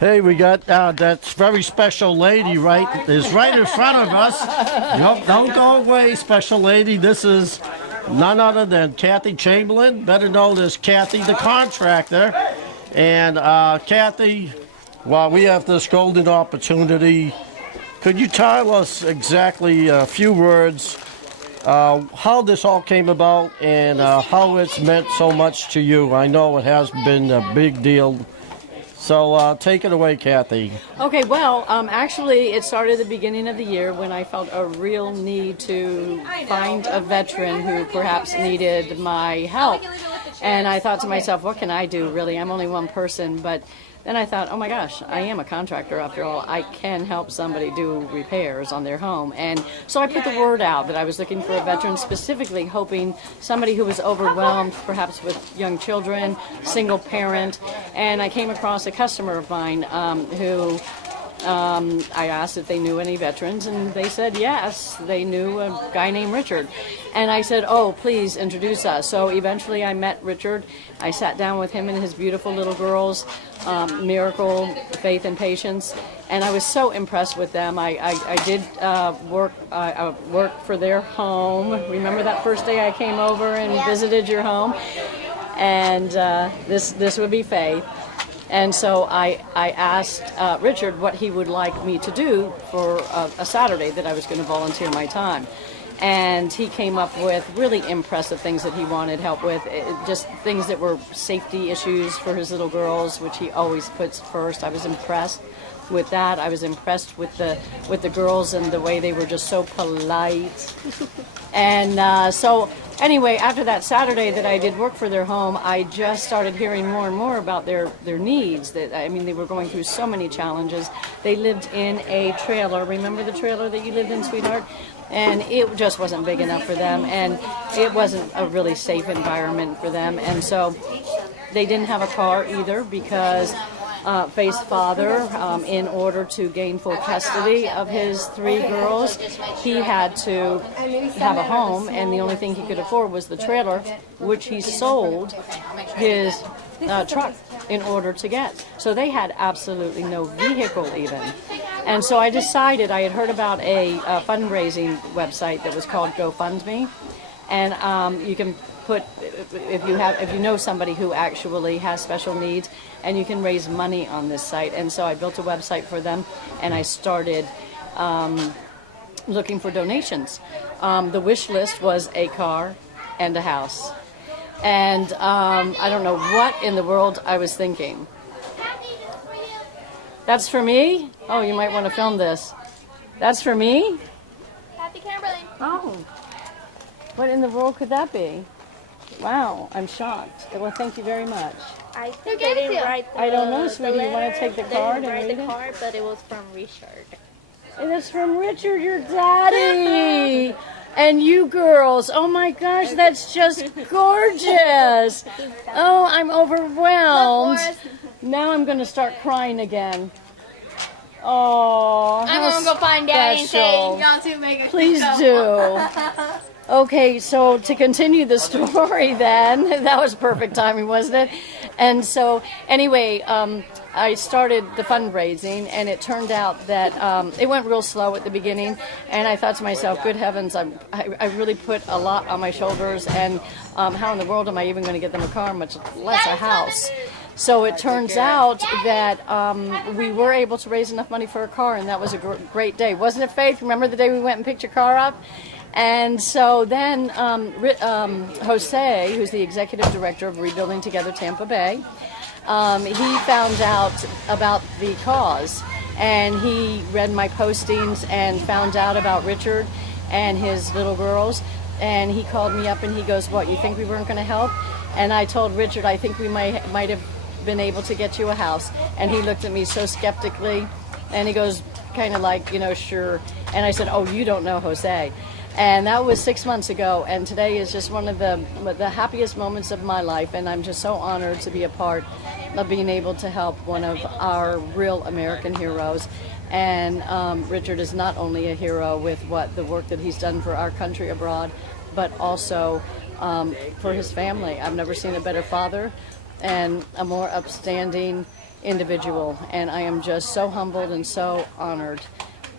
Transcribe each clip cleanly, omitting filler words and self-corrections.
Hey, we got that very special lady is right in front of us. Nope, don't go away, special lady. This is none other than Cathi Chamberlain, better known as Cathi the Contractor. And Cathi, while we have this golden opportunity, could you tell us exactly a few words how this all came about and how it's meant so much to you? I know it has been a big deal. So take it away, Cathi. Okay, well, actually, it started at the beginning of the year when I felt a real need to find a veteran who perhaps needed my help. And I thought to myself, what can I do, really? I'm only one person. But then I thought, oh my gosh, I am a contractor after all. I can help somebody do repairs on their home. And so I put the word out that I was looking for a veteran, specifically hoping somebody who was overwhelmed, perhaps with young children, single parent. And I came across a customer of mine who I asked if they knew any veterans, and they said yes, they knew a guy named Richard. And I said, oh, please introduce us. So eventually I met Richard. I sat down with him and his beautiful little girls, Miracle, Faith, and Patience, and I was so impressed with them. I did work for their home. Remember that first day I came over and visited your home? And this would be Faith. And so I asked Richard what he would like me to do for a Saturday that I was going to volunteer my time. And he came up with really impressive things that he wanted help with, just things that were safety issues for his little girls, which he always puts first. I was impressed with that. I was impressed with the girls and the way they were just so polite. And so anyway, after that Saturday that I did work for their home, I just started hearing more and more about their needs. I mean, they were going through so many challenges. They lived in a trailer. Remember the trailer that you lived in, sweetheart? And it just wasn't big enough for them, and it wasn't a really safe environment for them. And so they didn't have a car either, because Faith's father, in order to gain full custody of his 3 girls, he had to have a home, and the only thing he could afford was the trailer, which he sold his truck in order to get. So they had absolutely no vehicle even. And so I decided, I had heard about a fundraising website that was called GoFundMe, and you can put, if you know somebody who actually has special needs, and you can raise money on this site. And so I built a website for them, and I started looking for donations. The wish list was a car and a house. And I don't know what in the world I was thinking. That's for me? Oh, you might want to film this. That's for me? Cathi Chamberlain. Oh. What in the world could that be? Wow, I'm shocked. Well, thank you very much. I think they didn't write the I don't know, sweetie. You want to take the card and read it? They didn't write the card, but it was from Richard. And it's from Richard, your daddy. And you girls, oh my gosh, that's just gorgeous. Oh, I'm overwhelmed. Now I'm going to start crying again. Oh, I'm going to go find Daddy and say, special. y'all two make a Please do. Okay, so to continue the story then, that was perfect timing, wasn't it? And so anyway, I started the fundraising, and it turned out that it went real slow at the beginning, and I thought to myself, good heavens, I really put a lot on my shoulders, and how in the world am I even going to get them a car, much less a house? So it turns out that we were able to raise enough money for a car, and that was a great day. Wasn't it, Faith? Remember the day we went and picked your car up? And so then Jose, who's the executive director of Rebuilding Together Tampa Bay, he found out about the cause, and he read my postings and found out about Richard and his little girls, and he called me up and he goes, what, you think we weren't going to help? And I told Richard, I think we might have been able to get you a house. And he looked at me so skeptically, and he goes, kind of like, sure. And I said, oh, you don't know Jose. And that was 6 months ago, and today is just one of the happiest moments of my life, and I'm just so honored to be a part of being able to help one of our real American heroes. And Richard is not only a hero with the work that he's done for our country abroad, but also for his family. I've never seen a better father and a more upstanding individual, and I am just so humbled and so honored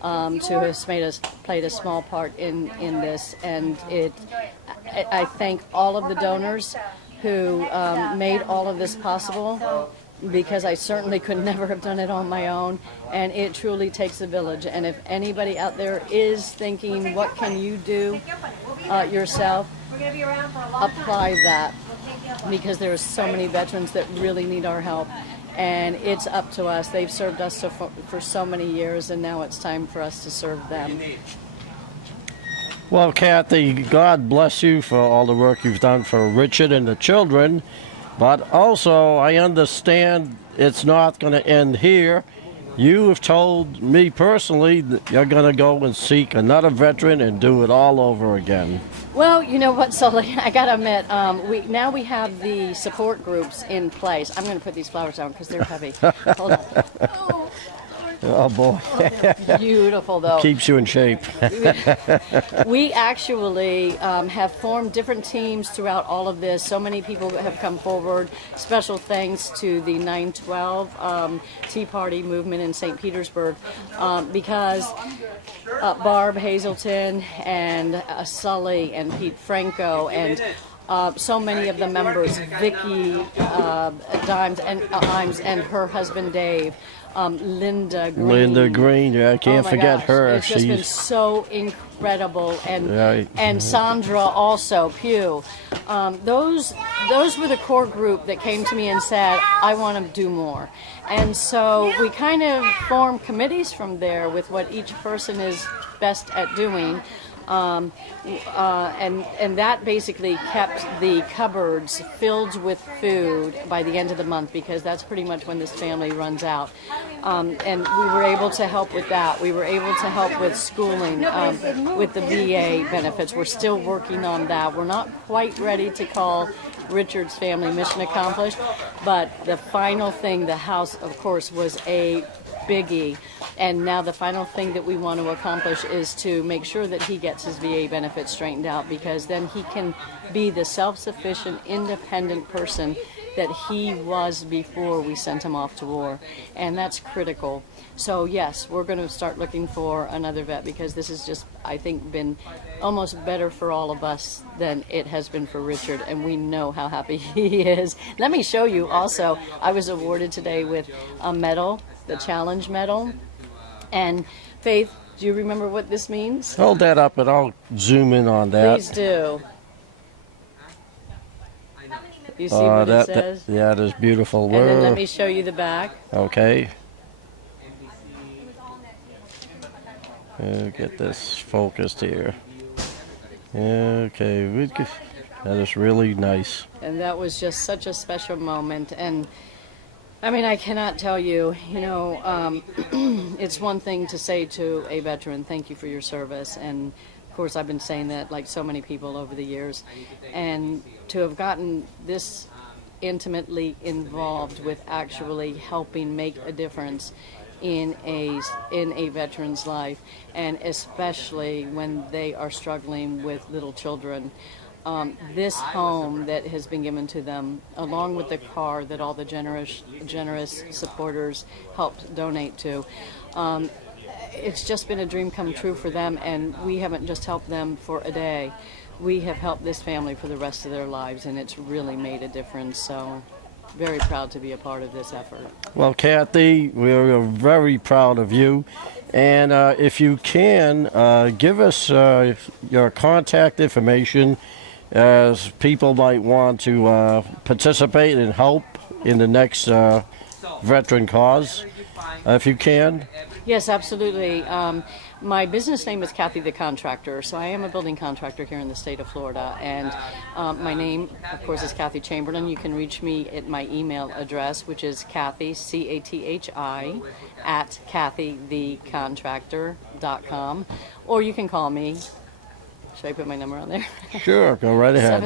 to have played a small part in this. And I thank all of the donors who made all of this possible, because I certainly could never have done it on my own, and it truly takes a village. And if anybody out there is thinking, what can you do yourself, apply that, because there are so many veterans that really need our help, and it's up to us. They've served us for so many years, and now it's time for us to serve them. Well, Cathi, God bless you for all the work you've done for Richard and the children. But also, I understand it's not going to end here. You have told me personally that you're going to go and seek another veteran and do it all over again. Well, you know what, Sully? I got to admit, we have the support groups in place. I'm going to put these flowers down because they're heavy. Hold on. Oh, boy. Beautiful, though. Keeps you in shape. We actually have formed different teams throughout all of this. So many people have come forward. Special thanks to the 9/12 Tea Party movement in St. Petersburg, because Barb Hazelton and Sully and Pete Franco and so many of the members, Vicky Dimes and her husband Dave, Linda Green. Linda Green, yeah, I can't forget gosh. her. It's just been so incredible, and Sandra also, Pugh. Those were the core group that came to me and said, I want to do more. And so we kind of formed committees from there with what each person is best at doing. And that basically kept the cupboards filled with food by the end of the month, because that's pretty much when this family runs out. And we were able to help with that. We were able to help with schooling, with the VA benefits. We're still working on that. We're not quite ready to call Richard's family mission accomplished, but the final thing, the house, of course, was a biggie. And now the final thing that we want to accomplish is to make sure that he gets his VA benefits straightened out, because then he can be the self-sufficient, independent person that he was before we sent him off to war. And that's critical. So yes, we're going to start looking for another vet, because this has just, I think, been almost better for all of us than it has been for Richard, and we know how happy he is. Let me show you also, I was awarded today with a medal, the Challenge Medal. And Faith, do you remember what this means? Hold that up and I'll zoom in on that. Please do. You see what it says? Yeah, it is beautiful. And then let me show you the back. Okay. Get this focused here. Okay, that is really nice. And that was just such a special moment. And I mean, I cannot tell you, it's one thing to say to a veteran, thank you for your service. And of course, I've been saying that like so many people over the years. And to have gotten this intimately involved with actually helping make a difference in a veteran's life, and especially when they are struggling with little children. This home that has been given to them, along with the car that all the generous supporters helped donate to, it's just been a dream come true for them, and we haven't just helped them for a day. We have helped this family for the rest of their lives, and it's really made a difference. So very proud to be a part of this effort. Well, Cathi, we're very proud of you. And if you can, give us your contact information, as people might want to participate and help in the next veteran cause, if you can. Yes, absolutely. My business name is Cathi the Contractor, so I am a building contractor here in the state of Florida, and my name, of course, is Cathi Chamberlain. You can reach me at my email address, which is Cathi, C-A-T-H-I, @CathyTheContractor.com, or you can call me. Should I put my number on there? Sure, go right ahead.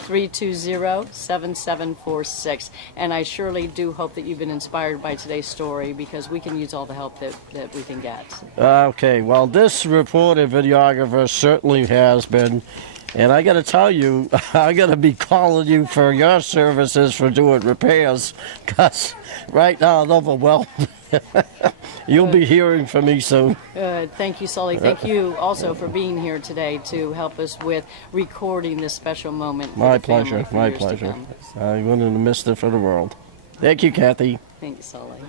727-320-7746. And I surely do hope that you've been inspired by today's story, because we can use all the help that we can get. Okay, well, this reporter videographer certainly has been. And I got to tell you, I'm going to be calling you for your services for doing repairs, because right now I'm overwhelmed. You'll be hearing from me soon. Good. Thank you, Sully. Thank you also for being here today to help us with recording this special moment. For My the family pleasure, for my years to pleasure. come. I wouldn't have missed it for the world. Thank you, Kathy. Thanks, Sully.